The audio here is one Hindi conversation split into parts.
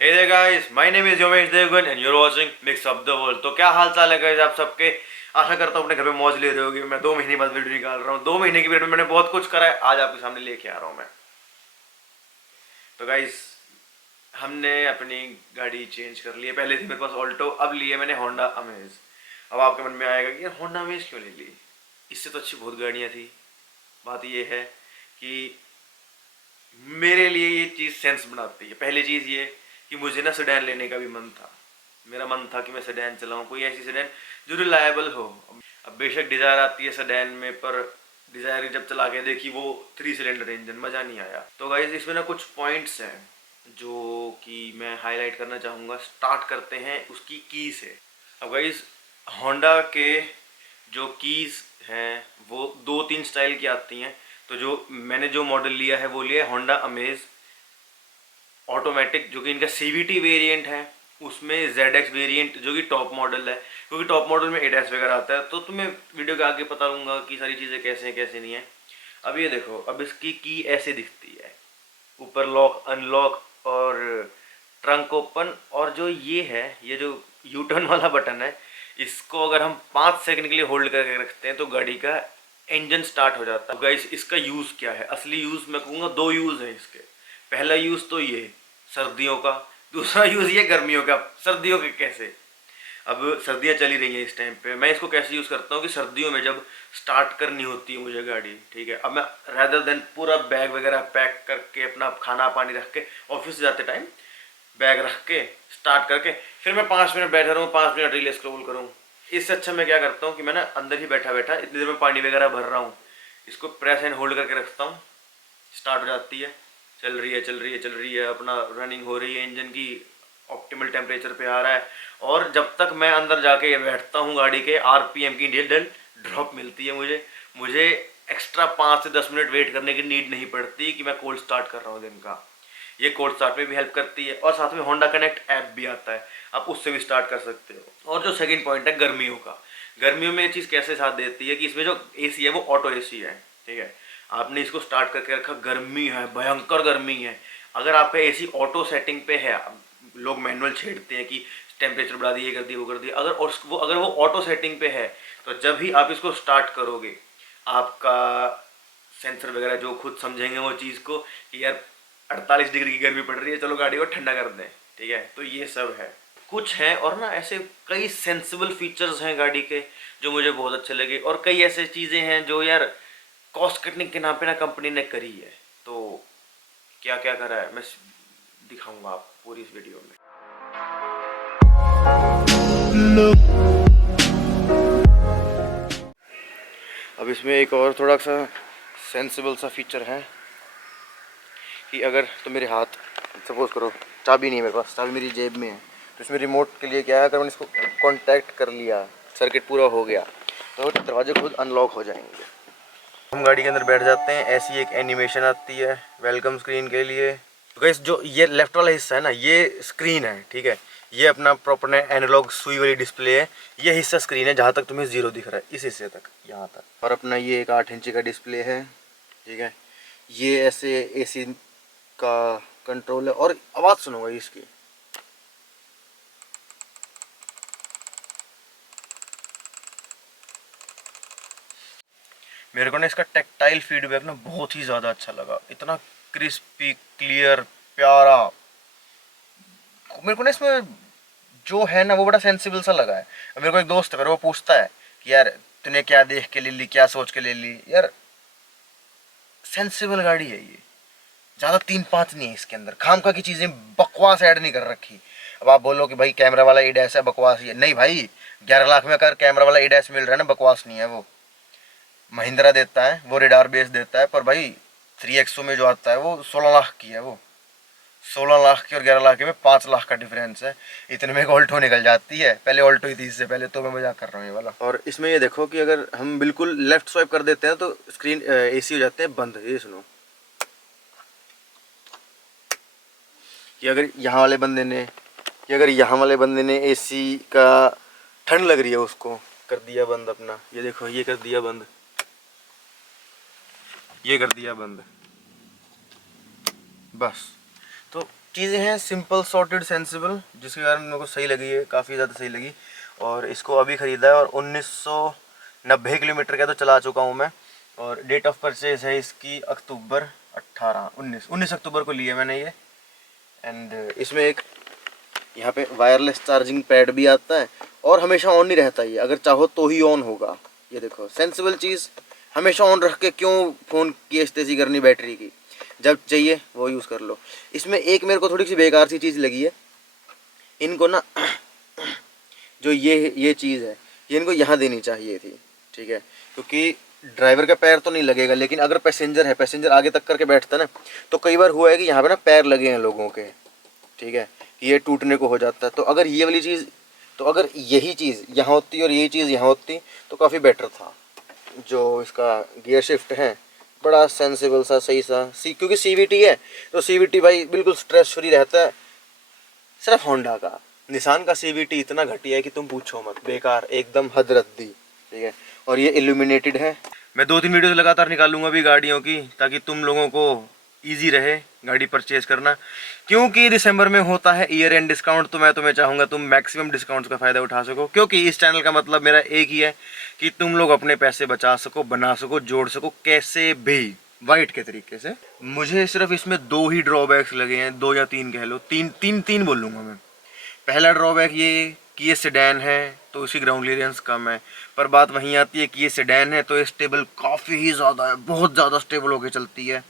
Hey there guys, my name is Yomesh Devgan and you're watching Mix Up the World। तो क्या हाल चाल है guys आप सबके। आशा करता हूँ अपने घर पे मौज ले रहे होगे। मैं 2 महीने बाद वीडियो निकाल रहा हूँ। 2 महीने की वीडियो में मैंने बहुत कुछ करा है, आज आपके सामने लेके आ रहा हूँ मैं। तो गाइस हमने अपनी गाड़ी चेंज कर ली है। पहले थी मेरे पास ऑल्टो, अब ली है मैंने होंडा अमेज। अब आपके मन में आएगा कि यार होंडा अमेज क्यों नहीं ली, इससे तो अच्छी बहुत गाड़ियाँ थी। बात ये है कि मेरे लिए ये चीज़ सेंस बनाती है। पहली चीज़ ये कि मुझे ना सेडान लेने का भी मन था। मेरा मन था कि मैं सेडान चलाऊं, कोई ऐसी सेडान जो रिलायबल हो। अब बेशक डिज़ायर आती है सेडान में, पर डिज़ायर जब चला के देखी वो 3 सिलेंडर इंजन, मज़ा नहीं आया। तो गाइस इसमें ना कुछ पॉइंट्स हैं जो कि मैं हाईलाइट करना चाहूँगा। स्टार्ट करते हैं उसकी की से। अब गाइस होंडा के जो कीज़ हैं वो 2-3 स्टाइल की आती हैं। तो जो मॉडल लिया है वो लिया है होंडा अमेज ऑटोमेटिक, जो कि इनका सीवीटी वेरिएंट है। उसमें ZX वेरिएंट जो कि टॉप मॉडल है, क्योंकि टॉप मॉडल में ADAS वगैरह आता है। तो तुम्हें वीडियो के आगे पता लूँगा कि सारी चीज़ें कैसे हैं कैसे नहीं है। अब ये देखो, अब इसकी की ऐसे दिखती है, ऊपर लॉक अनलॉक और ट्रंक ओपन। और जो ये है, ये जो यू टर्न वाला बटन है, इसको अगर हम 5 सेकंड के लिए होल्ड करके रखते हैं तो गाड़ी का इंजन स्टार्ट हो जाता है। गाइस इसका यूज़ क्या है, असली यूज़ मैं कहूँगा 2 यूज़ है इसके। पहला यूज़ तो ये सर्दियों का, दूसरा यूज़ ये गर्मियों का। सर्दियों के कैसे, अब सर्दियाँ चली रही हैं इस टाइम पे, मैं इसको कैसे यूज़ करता हूँ कि सर्दियों में जब स्टार्ट करनी होती है मुझे गाड़ी, ठीक है, अब मैं रैदर देन पूरा बैग वगैरह पैक करके अपना खाना पानी रख के ऑफिस जाते टाइम बैग रख के स्टार्ट करके फिर मैं 5 मिनट बैठा रहूँ, 5 मिनट रील स्क्रॉल करूँ। इससे अच्छा मैं क्या करता हूँ कि मैं ना अंदर ही बैठा बैठा इतनी देर में पानी वगैरह भर रहा हूँ, इसको प्रेस एंड होल्ड करके रखता हूँ, स्टार्ट हो जाती है, चल रही है चल रही है चल रही है, अपना रनिंग हो रही है, इंजन की ऑप्टिमल टेम्परेचर पे आ रहा है। और जब तक मैं अंदर जाके बैठता हूँ गाड़ी के RPM की डिल ड्रॉप मिलती है मुझे। मुझे एक्स्ट्रा 5 से 10 मिनट वेट करने की नीड नहीं पड़ती कि मैं कोल्ड स्टार्ट कर रहा हूँ दिन का। ये कोल्ड स्टार्ट में भी हेल्प करती है और साथ में होंडा कनेक्ट ऐप भी आता है, आप उससे भी स्टार्ट कर सकते हो। और जो सेकंड पॉइंट है गर्मियों का, गर्मियों में ये चीज़ कैसे साथ देती है कि इसमें जो AC है वो ऑटो AC है, ठीक है। आपने इसको स्टार्ट करके रखा, गर्मी है, भयंकर गर्मी है, अगर आपका AC ऑटो सेटिंग पे है, लोग मैनुअल छेड़ते हैं कि टेम्परेचर बढ़ा दिए, कर दिए, वो कर दिए, अगर वो ऑटो सेटिंग पे है तो जब भी आप इसको स्टार्ट करोगे आपका सेंसर वगैरह जो खुद समझेंगे वो चीज़ को कि यार 48 डिग्री की गर्मी पड़ रही है, चलो गाड़ी को ठंडा कर दें, ठीक है। तो ये सब है, कुछ है। और ना ऐसे कई सेंसिबल फीचर्स हैं गाड़ी के जो मुझे बहुत अच्छे लगे, और कई ऐसे चीज़ें हैं जो यार कॉस्ट कटिंग के नाम पे ना कंपनी ने करी है। तो क्या क्या करा है मैं दिखाऊंगा आपको पूरी इस वीडियो में। अब इसमें एक और थोड़ा सा सेंसिबल सा फीचर है कि अगर तो मेरे हाथ, सपोज करो चाबी नहीं है मेरे पास, चाबी मेरी जेब में है, तो इसमें रिमोट के लिए क्या है, अगर मैंने इसको कांटेक्ट कर लिया, सर्किट पूरा हो गया, तो दरवाजे खुद अनलॉक हो जाएंगे। हम गाड़ी के अंदर बैठ जाते हैं, ऐसी एक एनिमेशन आती है वेलकम स्क्रीन के लिए। तो गाइस जो ये लेफ्ट वाला हिस्सा है ना, ये स्क्रीन है, ठीक है, ये अपना प्रॉपर एनालॉग सुई वाली डिस्प्ले है। ये हिस्सा स्क्रीन है जहाँ तक तुम्हें 0 दिख रहा है, इस हिस्से तक यहाँ तक। और अपना ये एक 8 इंची का डिस्प्ले है, ठीक है। ये ऐसे AC का कंट्रोल है, और आवाज़ सुनूंगा इसकी, मेरे को ना इसका टेक्टाइल फीडबैक ना बहुत ही ज़्यादा अच्छा लगा, इतना क्रिस्पी क्लियर प्यारा। मेरे को ना इसमें जो है ना वो बड़ा सेंसिबल सा लगा है। मेरे को एक दोस्त है, वो पूछता है कि यार तूने क्या देख के ले ली, क्या सोच के ले ली, यार सेंसिबल गाड़ी है ये, ज़्यादा 3-5 नहीं है इसके अंदर, खामखा की चीज़ें बकवास ऐड नहीं कर रखी। अब आप बोलो कि भाई कैमरा वाला ADAS है, बकवास ये नहीं भाई। 11 लाख में अगर कैमरा वाला ADAS मिल रहा है ना, बकवास नहीं है वो। महिंद्रा देता है, वो रेडार बेस देता है, पर भाई 3XO में जो आता है वो 16 लाख की है। वो 16 लाख की और 11 लाख के में 5 लाख का डिफरेंस है। इतने में एक ऑल्टो निकल जाती है, पहले ऑल्टो ही थी इससे पहले, तो मैं मजाक कर रहा हूँ ये वाला। और इसमें ये देखो कि अगर हम बिल्कुल लेफ्ट स्वाइप कर देते हैं तो स्क्रीन AC हो जाते हैं बंद। ये सुनो कि अगर यहाँ वाले बंदे ने AC का ठंड लग रही है उसको कर दिया बंद अपना, ये देखो ये कर दिया बंद, ये कर दिया बंद, बस। तो चीज़ें हैं सिंपल सॉर्टेड सेंसिबल, जिसके कारण मेरे को सही लगी है, काफ़ी ज़्यादा सही लगी। और इसको अभी ख़रीदा है और 1990 किलोमीटर का तो चला चुका हूँ मैं। और डेट ऑफ परचेज है इसकी अक्टूबर 19 अक्टूबर को लिया मैंने ये। एंड इसमें एक यहाँ पे वायरलेस चार्जिंग पैड भी आता है और हमेशा ऑन नहीं रहता ये, अगर चाहो तो ही ऑन होगा। ये देखो सेंसिबल चीज़, हमेशा ऑन रख के क्यों फ़ोन की इस्तेजी करनी बैटरी की, जब चाहिए वो यूज़ कर लो। इसमें एक मेरे को थोड़ी सी बेकार सी चीज़ लगी है, इनको ना जो ये चीज़ है ये इनको यहाँ देनी चाहिए थी, ठीक है, क्योंकि ड्राइवर का पैर तो नहीं लगेगा, लेकिन अगर पैसेंजर है, पैसेंजर आगे तक करके बैठता ना, तो कई बार हुआ है कि यहाँ पे ना पैर लगे हैं लोगों के, ठीक है, कि ये टूटने को हो जाता है। तो अगर ये वाली चीज़, तो अगर यही चीज़ यहाँ होती और यही चीज़ यहाँ होती तो काफ़ी बेटर था। जो इसका गियर शिफ्ट है बड़ा सेंसिबल सा, सही सा, क्योंकि CVT है तो CVT भाई बिल्कुल स्ट्रेस फ्री रहता है। सिर्फ होंडा का, निसान का CVT इतना घटिया है कि तुम पूछो मत, बेकार, एकदम हद रद्दी, ठीक है। और ये इल्यूमिनेटेड है। मैं 2-3 वीडियो लगातार निकालूंगा भी गाड़ियों की, ताकि तुम लोगों को ईजी रहे गाड़ी परचेज करना, क्योंकि दिसंबर में होता है ईयर एंड डिस्काउंट। तो मैं तुम्हें चाहूँगा तुम मैक्सिमम डिस्काउंट का फ़ायदा उठा सको, क्योंकि इस चैनल का मतलब मेरा एक ही है कि तुम लोग अपने पैसे बचा सको, बना सको, जोड़ सको, कैसे भी वाइट के तरीके से। मुझे सिर्फ इसमें 2 ही ड्रॉबैक्स लगे हैं, 2 या 3 कह लो, तीन बोल लूँगा मैं। पहला ड्रॉबैक ये कि ये सेडान है तो इसकी ग्राउंड क्लियरेंस कम है, पर बात वहीं आती है कि ये सेडान है तो ये स्टेबल काफ़ी ही ज़्यादा है, बहुत ज़्यादा स्टेबल होकर चलती है।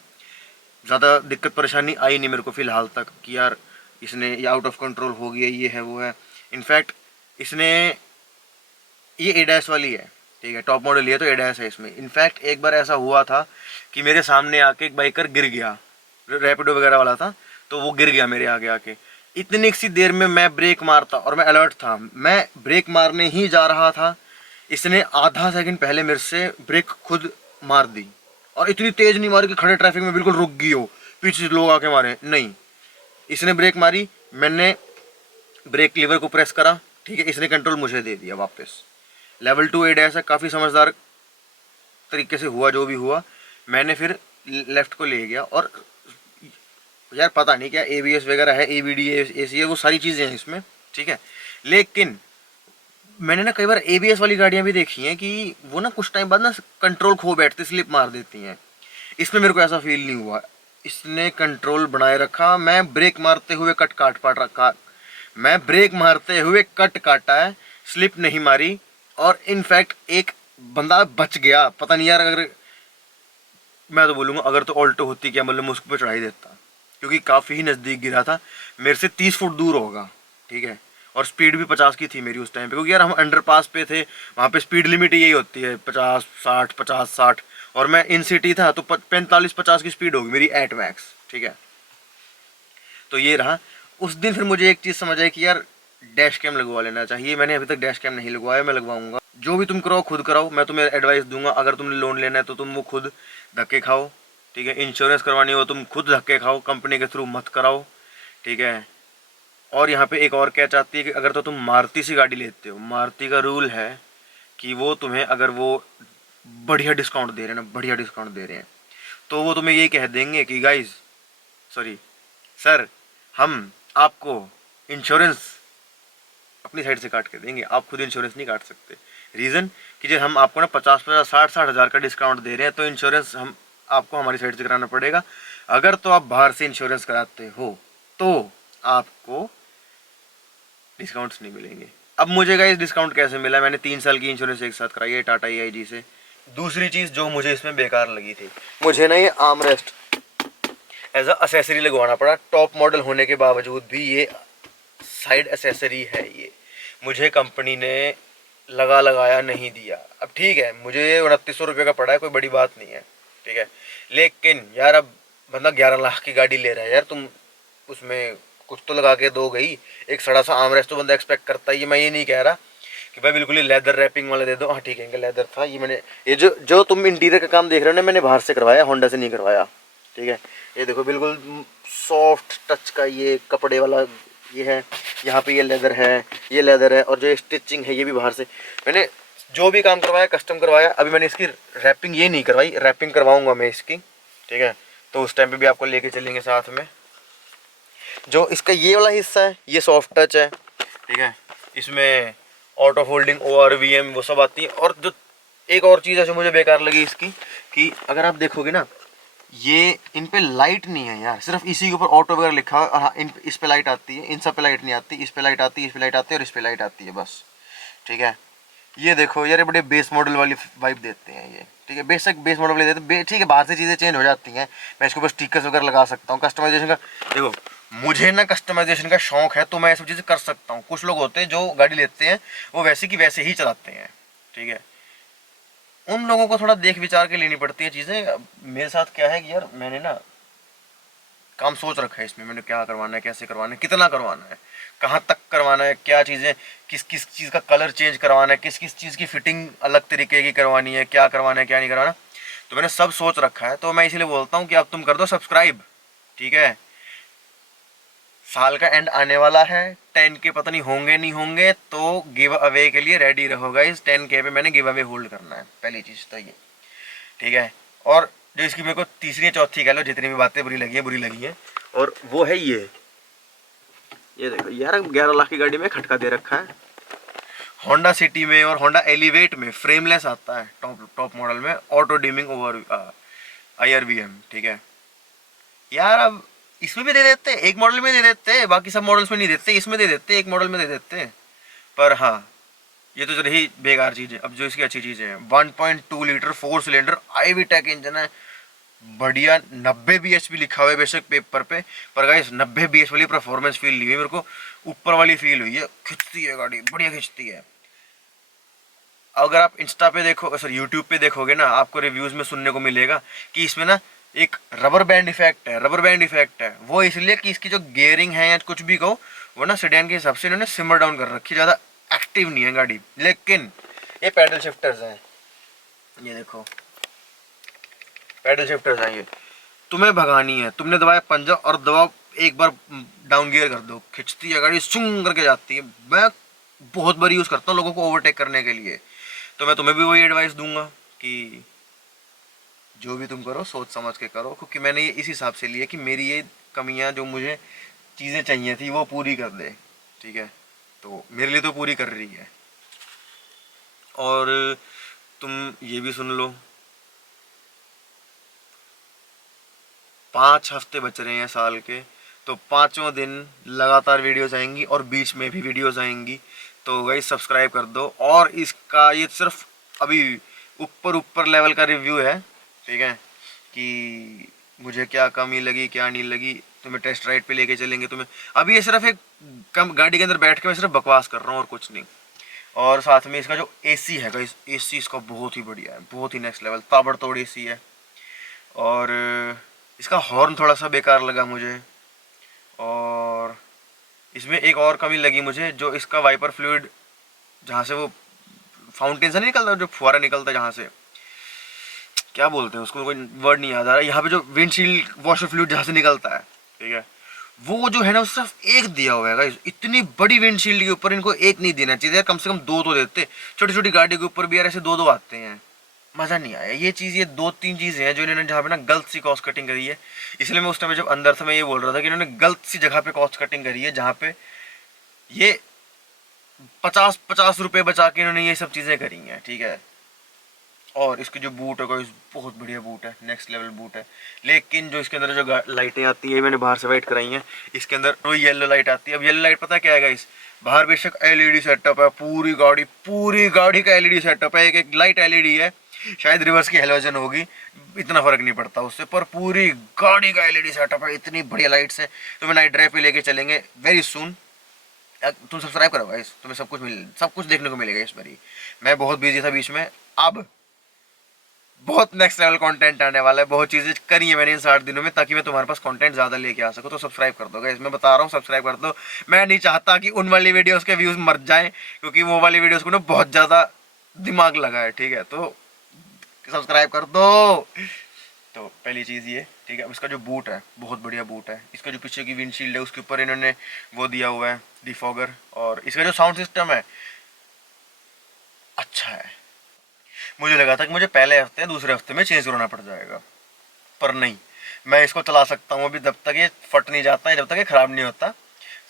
ज़्यादा दिक्कत परेशानी आई नहीं मेरे को फ़िलहाल तक कि यार इसने ये आउट ऑफ कंट्रोल हो गया, ये है वो है। इनफैक्ट इसने, ये ADAS वाली है, ठीक है, टॉप मॉडल है तो ADAS है इसमें। इनफैक्ट एक बार ऐसा हुआ था कि मेरे सामने आके एक बाइकर गिर गया, रैपिडो वगैरह वाला था, तो वो गिर गया मेरे आगे आके। इतनी सी देर में मैं ब्रेक मारता, और मैं अलर्ट था, मैं ब्रेक मारने ही जा रहा था, इसने आधा सेकंड पहले मेरे से ब्रेक खुद मार दी। और इतनी तेज नहीं मारी कि खड़े ट्रैफिक में बिल्कुल रुक गई हो, पीछे से लोग आके मारे, नहीं, इसने ब्रेक मारी, मैंने ब्रेक लीवर को प्रेस करा, ठीक है, इसने कंट्रोल मुझे दे दिया वापस। लेवल 2 ADAS है, काफ़ी समझदार तरीके से हुआ जो भी हुआ। मैंने फिर लेफ्ट को ले गया, और यार पता नहीं क्या ABS वगैरह है, ABD AC है, वो सारी चीज़ें हैं इसमें, ठीक है। लेकिन मैंने ना कई बार ABS वाली गाड़ियाँ भी देखी हैं कि वो ना कुछ टाइम बाद ना कंट्रोल खो बैठती, स्लिप मार देती हैं। इसमें मेरे को ऐसा फील नहीं हुआ, इसने कंट्रोल बनाए रखा। मैं ब्रेक मारते हुए मैं ब्रेक मारते हुए कट काटा है, स्लिप नहीं मारी। और इनफैक्ट एक बंदा बच गया, पता नहीं यार, अगर मैं तो बोलूँगा अगर तो ऑल्टो होती क्या मतलब, मैं उसको पे चढ़ाई देता, क्योंकि काफ़ी ही नज़दीक गिरा था, मेरे से 30 फुट दूर होगा, ठीक है। और स्पीड भी 50 की थी मेरी उस टाइम पे, क्योंकि यार हम अंडरपास पे थे, वहाँ पे स्पीड लिमिट यही होती है 50-60, 50-60, और मैं इन सिटी था तो 45-50 की स्पीड होगी मेरी एट मैक्स, ठीक है। तो ये रहा। उस दिन फिर मुझे एक चीज़ समझ आई कि यार डैश कैम लगवा लेना चाहिए। मैंने अभी तक डैश कैम नहीं लगवाया, मैं लगवाऊंगा। जो भी तुम कराओ खुद कराओ, मैं तुम्हें एडवाइस दूंगा। अगर तुमने लोन लेना है तो तुम वो खुद धक्के खाओ, ठीक है। इंश्योरेंस करवानी हो तुम खुद धक्के खाओ, कंपनी के थ्रू मत कराओ, ठीक है। और यहाँ पे एक और कैच आती है कि अगर तो तुम मारुति सी गाड़ी लेते हो, मारुति का रूल है कि वो तुम्हें, अगर वो बढ़िया डिस्काउंट दे रहे हैं ना, बढ़िया डिस्काउंट दे रहे हैं, तो वो तुम्हें यही कह देंगे कि गाइज, सॉरी सर, हम आपको इंश्योरेंस अपनी साइड से काट के देंगे, आप खुद इंश्योरेंस नहीं काट सकते। रीज़न कि जब हम आपको ना 50-50, 60-60 हज़ार का डिस्काउंट दे रहे हैं, तो इंश्योरेंस हम आपको हमारी साइड से कराना पड़ेगा। अगर तो आप बाहर से इंश्योरेंस कराते हो तो आपको डिस्काउंट्स नहीं मिलेंगे। अब मुझे गाइस डिस्काउंट कैसे मिला? मैंने 3 साल की इंश्योरेंस एक साथ कराई है टाटा AIG से। दूसरी चीज़ जो मुझे इसमें बेकार लगी थी, मुझे ना ये आर्मरेस्ट एज अ एसेसरी लगवाना पड़ा। टॉप मॉडल होने के बावजूद भी ये साइड एसेसरी है, ये मुझे कंपनी ने लगाया नहीं दिया। अब ठीक है, मुझे 2900 रुपये का पड़ा है, कोई बड़ी बात नहीं है, ठीक है। लेकिन यार अब बंदा 11 लाख की गाड़ी ले रहा है यार, तुम उसमें कुछ तो लगा के दो गई। एक सड़ा सा आर्मरेस्ट तो बंदा एक्सपेक्ट करता है। ये मैं ये नहीं कह रहा कि भाई बिल्कुल ही लेदर रैपिंग वाला दे दो, हाँ ठीक है, इनका लेदर था। ये मैंने, ये जो तुम इंटीरियर का काम देख रहे हो ना, मैंने बाहर से करवाया, होंडा से नहीं करवाया, ठीक है। ये देखो बिल्कुल सॉफ्ट टच का ये कपड़े वाला ये है, यहाँ पे ये लेदर है, ये लेदर है, और जो स्टिचिंग है ये भी बाहर से। मैंने जो भी काम करवाया कस्टम करवाया। अभी मैंने इसकी रैपिंग ये नहीं करवाई, रैपिंग करवाऊंगा मैं इसकी, ठीक है। तो उस टाइम पे भी आपको लेके चलेंगे साथ में। जो इसका ये वाला हिस्सा है ये सॉफ्ट टच है, ठीक है। इसमें ऑटो फोल्डिंग ORVM वो सब आती है। और जो एक और चीज़ है जो मुझे बेकार लगी इसकी, कि अगर आप देखोगे ना, ये इन पे लाइट नहीं है यार, सिर्फ इसी के ऊपर ऑटो वगैरह लिखा है। और हाँ, इस पे लाइट आती है, इन सब पे लाइट नहीं आती। इस पे लाइट आती है, इस पे लाइट आती है और इस पे लाइट आती है, बस, ठीक है। ये देखो यार, ये बड़े बेस मॉडल वाली वाइब देते हैं ये, ठीक है। बेसिक बेस मॉडल वाले देते हैं, ठीक है। बाहर से चीज़ें चेंज हो जाती हैं, मैं इसके ऊपर स्टिकर्स वगैरह लगा सकता हूँ, कस्टमाइजेशन का। देखो मुझे ना कस्टमाइजेशन का शौक है, तो मैं ये सब चीज़ें कर सकता हूँ। कुछ लोग होते हैं जो गाड़ी लेते हैं वो वैसे की वैसे ही चलाते हैं, ठीक है। उन लोगों को थोड़ा देख विचार के लेनी पड़ती है चीज़ें। मेरे साथ क्या है कि यार मैंने ना काम सोच रखा है इसमें, मैंने क्या करवाना है, कैसे करवाना है, कितना करवाना है, कहाँ तक करवाना है, क्या चीज़ें, किस किस चीज़ का कलर चेंज करवाना है, किस किस चीज़ की फिटिंग अलग तरीके की करवानी है, क्या करवाना है क्या नहीं करवाना। तो मैंने सब सोच रखा है। तो मैं इसीलिए बोलता हूँ कि अब तुम कर दो सब्सक्राइब, ठीक है। साल का एंड आने वाला है, 10K पता नहीं होंगे नहीं होंगे, तो गिव अवे के लिए रेडी रहो गाइस। 10K पे मैंने गिव अवे होल्ड करना है, पहली चीज़ तो ये, ठीक है। और जो इसकी मेरे को तीसरी चौथी कह लो, जितनी भी बातें बुरी लगी हैं, और वो है ये देखो यार, 11 लाख की गाड़ी में खटका दे रखा है। होंडा सिटी में और होंडा एलिवेट में फ्रेमलेस आता है, टॉप मॉडल में, ऑटो डिमिंग ओवर IRVM, ठीक है। यार अब इसमें भी दे देते, एक मॉडल में दे देते, बाकी सब मॉडल्स में नहीं देते, इसमें दे देते, एक मॉडल में दे देते। पर हाँ, ये तो रही बेकार चीज़ है। अब जो इसकी अच्छी चीज़ है, 1.2 litre 4 cylinder IV tech engine है, बढ़िया। 90 bhp लिखा हुआ है बेशक पेपर पे, पर गाइस 90 bhp वाली परफॉर्मेंस फील नहीं हुई मेरे को, ऊपर वाली फील हुई है। खिंचती है गाड़ी, बढ़िया खिंचती है। अगर आप इंस्टा पे देखो, सर यूट्यूब पे देखोगे ना, आपको रिव्यूज में सुनने को मिलेगा कि इसमें ना एक रबर बैंड इफेक्ट है। रबर बैंड इफेक्ट है वो इसलिए कि इसकी जो गियरिंग है या कुछ भी कहो, वो ना सेडान के हिसाब से इन्होंने सिमर डाउन कर रखी, ज़्यादा एक्टिव नहीं है गाड़ी। लेकिन ये पैडल शिफ्टर्स हैं, ये देखो पैडल शिफ्टर्स हैं। ये तुम्हें भगानी है, तुमने दबाया पंजा और दबाओ, एक बार डाउन गियर कर दो, खिंचती है गाड़ी, सुंग करके जाती है। मैं बहुत बार यूज़ करता हूँ लोगों को ओवरटेक करने के लिए। तो मैं तुम्हें भी वही एडवाइस दूंगा कि जो भी तुम करो सोच समझ के करो, क्योंकि मैंने ये इस हिसाब से लिया कि मेरी ये कमियां, जो मुझे चीज़ें चाहिए थी वो पूरी कर दे, ठीक है। तो मेरे लिए तो पूरी कर रही है। और तुम ये भी सुन लो, 5 हफ्ते बच रहे हैं साल के, तो पाँचों दिन लगातार वीडियोस आएंगी और बीच में भी वीडियोस आएंगी। तो गाइस सब्सक्राइब कर दो। और इसका ये सिर्फ अभी ऊपर लेवल का रिव्यू है, ठीक है, कि मुझे क्या कमी लगी क्या नहीं लगी, तुम्हें टेस्ट राइड पे लेके चलेंगे तुम्हें। अभी ये सिर्फ एक कम गाड़ी के अंदर बैठ के मैं सिर्फ बकवास कर रहा हूँ और कुछ नहीं। और साथ में इसका जो AC है गाइस, AC इसका बहुत ही बढ़िया है, बहुत ही नेक्स्ट लेवल ताबड़तोड़ AC है। और इसका हॉर्न थोड़ा सा बेकार लगा मुझे। और इसमें एक और कमी लगी मुझे, जो इसका वाइपर फ्लूइड, जहाँ से वो फाउंटेन से नहीं निकलता, जो फुहारा निकलता है जहाँ से, क्या बोलते हैं उसको, कोई वर्ड नहीं याद आ रहा। यहाँ पे जो विंडशील्ड वॉशर फ्लूइड जहाँ से निकलता है, ठीक है, वो जो है ना, वो सिर्फ एक दिया हुआ है। इतनी बड़ी विंडशील्ड के ऊपर इनको एक नहीं देना चाहिए, कम से कम दो तो देते। छोटी छोटी गाड़ी के ऊपर भी यार ऐसे दो आते हैं, मज़ा नहीं आया। ये चीज़, ये 2-3 चीज़ें हैं जो इन्होंने जहाँ पे ना गलत सी कॉस्ट कटिंग करी है। इसलिए मैं उस टाइम जब अंदर था मैं ये बोल रहा था कि इन्होंने गलत सी जगह पे कॉस्ट कटिंग करी है, जहाँ पे ये 50-50 रुपये बचा के इन्होंने ये सब चीज़ें करी हैं, ठीक है। और इसकी जो बूट है गाइस, बहुत बढ़िया बूट है, नेक्स्ट लेवल बूट है। लेकिन जो इसके अंदर जो लाइटें आती है, मैंने बाहर से वाइट कराई हैं, इसके अंदर वो येलो लाइट आती है। अब येलो लाइट पता है क्या है गाइस, बाहर बेशक LED सेटअप है, पूरी गाड़ी का LED सेटअप है, एक एक लाइट LED है, शायद रिवर्स की हेलोजन होगी, इतना फर्क नहीं पड़ता उससे, पर पूरी गाड़ी का LED सेटअप है, इतनी बढ़िया लाइट्स हैं। तो मैं नाइट ड्राइव पे लेके चलेंगे वेरी सून। तुम सब्सक्राइब करो गाइस, तुम्हें सब कुछ देखने को मिलेगा इस बार ही। मैं बहुत बिजी था बीच में, अब बहुत नेक्स्ट लेवल कंटेंट आने वाला है, बहुत चीज़ें करी है मैंने इन 60 दिनों में, ताकि मैं तुम्हारे पास कंटेंट ज़्यादा लेके आ सकूँ। तो सब्सक्राइब कर दो गाइस, मैं बता रहा हूँ सब्सक्राइब कर दो। मैं नहीं चाहता कि उन वाली वीडियोस के व्यूज़ मर जाएं, क्योंकि वो वाली वीडियोस को ना बहुत ज़्यादा दिमाग लगा है, ठीक है। तो सब्सक्राइब कर दो। तो पहली चीज़ ये, ठीक है। अब इसका जो बूट है बहुत बढ़िया बूट है। इसका जो पीछे की विंडशील्ड है उसके ऊपर इन्होंने वो दिया हुआ है डिफॉगर। और इसका जो साउंड सिस्टम है अच्छा है। मुझे लगा था कि मुझे पहले हफ्ते दूसरे हफ्ते में चेंज कराना पड़ जाएगा, पर नहीं, मैं इसको चला सकता हूँ अभी, जब तक ये फट नहीं जाता है, जब तक ये ख़राब नहीं होता,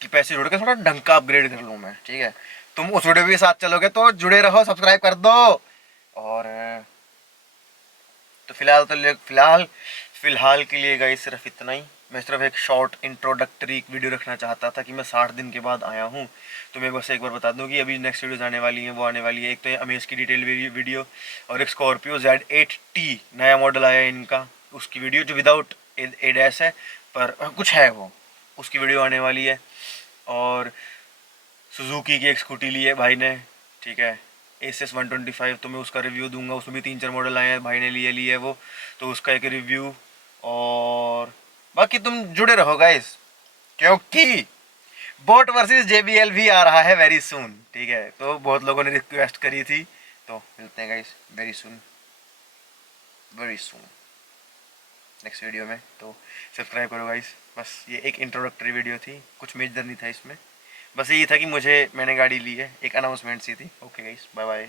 कि पैसे जुड़ के थोड़ा ढंग का अपग्रेड कर लूँ मैं, ठीक है। तुम उस वीडियो के साथ चलोगे तो जुड़े रहो, सब्सक्राइब कर दो। और तो फिलहाल के लिए गाइस सिर्फ इतना ही। मैं सिर्फ एक शॉर्ट इंट्रोडक्टरी वीडियो रखना चाहता था कि मैं 60 दिन के बाद आया हूँ। तो मैं बस एक बार बता दूँ कि अभी नेक्स्ट वीडियोज़ आने वाली हैं, वो आने वाली है। एक तो ये अमेज की डिटेल वीडियो, और एक स्कॉर्पियो Z8T नया मॉडल आया है इनका, उसकी वीडियो जो विदाउट एडैस है, पर कुछ है वो, उसकी वीडियो आने वाली है। और सुजुकी की एक स्कूटी ली है भाई ने, ठीक है, एसएस 125, तो मैं उसका रिव्यू दूंगा। उसमें भी 3-4 मॉडल आए हैं, भाई ने लिए है वो, तो उसका एक रिव्यू। और बाकी तुम जुड़े रहो गाइस, क्योंकि बोट वर्सेस JBL भी आ रहा है वेरी सून, ठीक है। तो बहुत लोगों ने रिक्वेस्ट करी थी, तो मिलते हैं guys very soon, very soon next video में। तो सब्सक्राइब करो गाइस। बस ये एक इंट्रोडक्टरी वीडियो थी, कुछ मेजर नहीं था इसमें, बस यही था कि मैंने गाड़ी ली है, एक अनाउंसमेंट सी थी। Okay guys, bye bye.